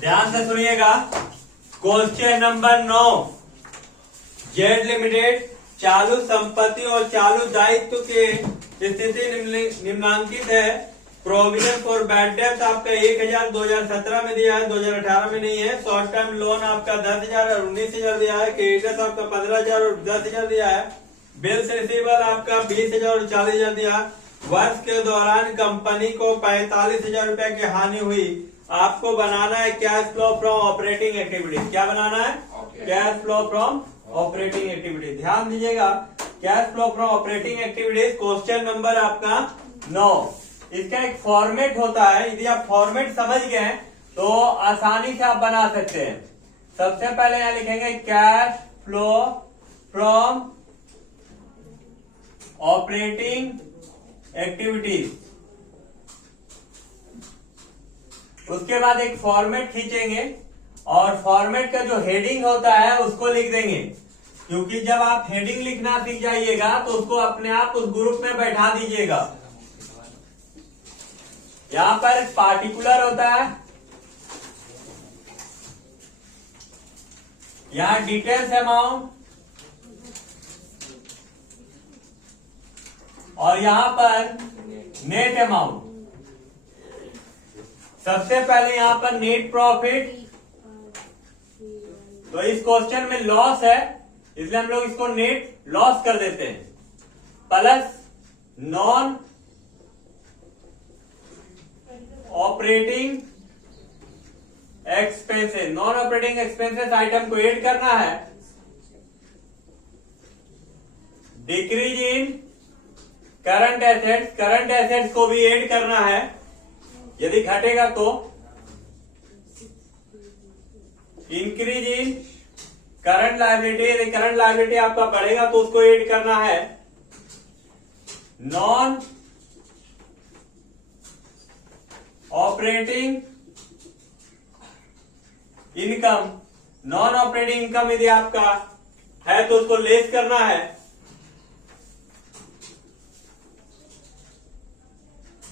ध्यान से सुनिएगा। क्वेश्चन नंबर 9, जेड लिमिटेड चालू संपत्ति और चालू दायित्व के स्थिति निम्नांकित है। प्रोविजन फॉर बैड डेब्ट आपका 1000 2017 में दिया है, 2018 में नहीं है। शॉर्ट टर्म लोन आपका 10,000 और 19,000 दिया है। क्रेडिटर्स आपका 15,000 और 10,000 दिया है। बिल्स रिसीवेबल आपका 20,000 और 40,000 दिया। वर्ष के दौरान कंपनी को 45,000 रुपए की हानि हुई। आपको बनाना है cash flow from operating activity. क्या बनाना है? Cash flow from operating activity. ध्यान दीजिएगा, cash flow from operating activities question number आपका 9। इसका एक फॉर्मेट होता है, यदि आप फॉर्मेट समझ गए तो आसानी से आप बना सकते हैं। सबसे पहले यहां लिखेंगे cash flow from operating activities. उसके बाद एक फॉर्मेट खींचेंगे और फॉर्मेट का जो हेडिंग होता है उसको लिख देंगे, क्योंकि जब आप हेडिंग लिखना सीख जाइएगा तो उसको अपने आप उस ग्रुप में बैठा दीजिएगा। यहां पर पार्टिकुलर होता है, यहां डिटेल्स अमाउंट, और यहां पर नेट अमाउंट। सबसे पहले यहां पर नेट प्रॉफिट, तो इस क्वेश्चन में लॉस है इसलिए हम लोग इसको नेट लॉस कर देते हैं, plus non operating expenses. Non operating expenses item को ऐड करना है। Decrease in current assets, current assets को भी ऐड करना है, यदि घटेगा तो। इंक्रीज इन करंट लायबिलिटी, यदि करंट लायबिलिटी आपका बढ़ेगा तो उसको ऐड करना है। Non operating income, non operating income यदि आपका है तो उसको लेस करना है।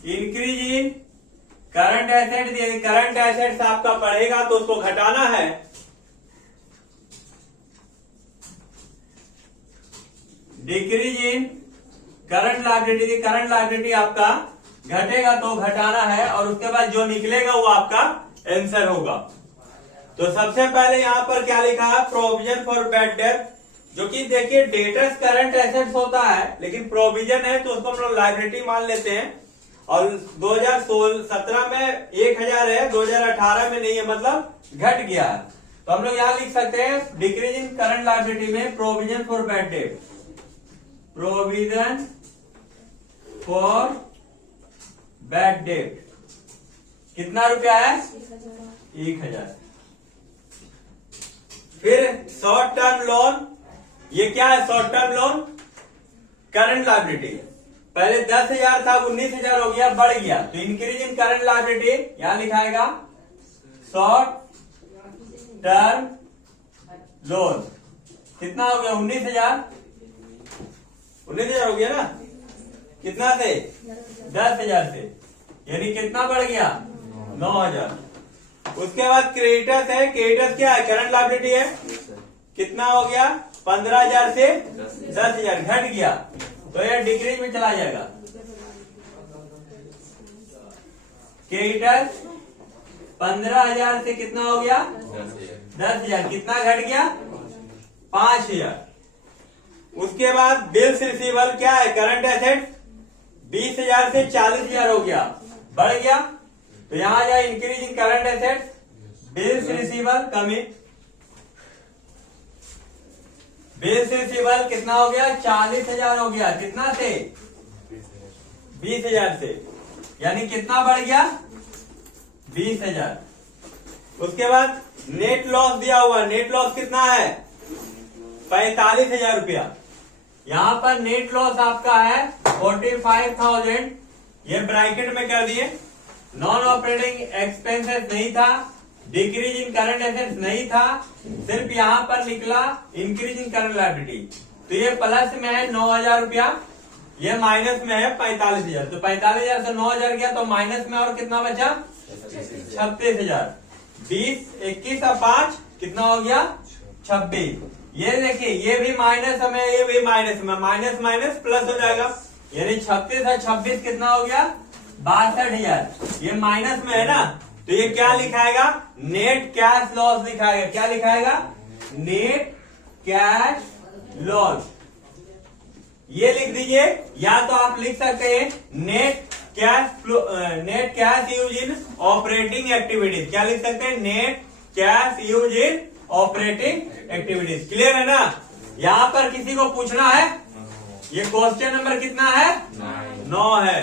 इंक्रीज इन करंट एसेट, यदि करंट एसेट्स आपका बढ़ेगा तो उसको घटाना है। Decrease in current liability, current liability आपका घटेगा तो घटाना है, और उसके बाद जो निकलेगा वो आपका आंसर होगा। तो सबसे पहले यहां पर क्या लिखा है? प्रोविजन फॉर बैड डेब्ट, जो कि देखिए डेटर्स करंट एसेट्स होता है, लेकिन प्रोविजन है तो उसको हम लोग लायबिलिटी मान लेते हैं। और 2017 में 1000 है, 2018 में नहीं है, मतलब घट गया है। तो हम लोग यहां लिख सकते हैं डिक्रीज इन करंट लायबिलिटी में प्रोविजन फॉर बैड डेब्ट, प्रोविजन फॉर बैड डेब्ट कितना रुपया है? 1000। फिर शॉर्ट टर्म लोन, ये क्या है? Short term loan current liability, पहले 10,000 था, 19,000 हो गया, बढ़ गया, तो इंक्रीज इन करंट लायबिलिटी यहां लिखाएगा शॉर्ट टर्म लोन। कितना हो गया? 19,000 हो गया ना, कितना से? 10,000 से, यानी कितना बढ़ गया? 9,000। उसके बाद क्रेडिटर्स है, क्रेडिटर्स क्या है? करंट लायबिलिटी है, कितना हो गया? 15,000 से 10,000, घट गया, तो यह डिक्रीज में चला जाएगा। क्रेडिटर्स 15,000 से कितना हो गया? 10,000, कितना घट गया? 5,000। उसके बाद बिल्स रिसीवेबल क्या है? करंट एसेट 20,000 से 40,000 हो गया, बढ़ गया, तो यहां जाए increase in current asset, bills receivable कमी। बिल्स रिसीवेबल कितना हो गया? 40,000 हो गया, कितना से? 20,000 से, यानी कितना बढ़ गया? 20,000। उसके बाद नेट लॉस दिया हुआ, नेट लॉस कितना है? 45,000 रुपया। यहां पर नेट लॉस आपका है 45,000, ये ब्रैकेट में कर दिए। नॉन ऑपरेटिंग एक्सपेंसेस नहीं था, डिक्रीज इन करंट एसेट्स नहीं था, सिर्फ यहां पर निकला इंक्रीज इन करंट लायबिलिटी। तो ये प्लस में है 9,000 रुपया, ये माइनस में है 45,000। तो 45,000 से 9,000 गया तो माइनस में और कितना बचा? 36,000। 20, 21 और 5 कितना हो गया 26। ये देखिए ये भी माइनस में ये भी माइनस में, माइनस माइनस प्लस हो जाएगा, यानी 36 और 26 कितना हो गया 62,000। ये माइनस में है ना, तो ये क्या लिखाएगा नेट कैश लॉस लिखाएगा। क्या लिखाएगा नेट कैश लॉस, ये लिख दीजिए। या तो आप लिख सकते हैं net cash use in operating activities. क्या लिख सकते हैं net cash use in operating activities. Clear है ना। यहां पर किसी को पूछना है, ये क्वेश्चन नंबर कितना है 9 है।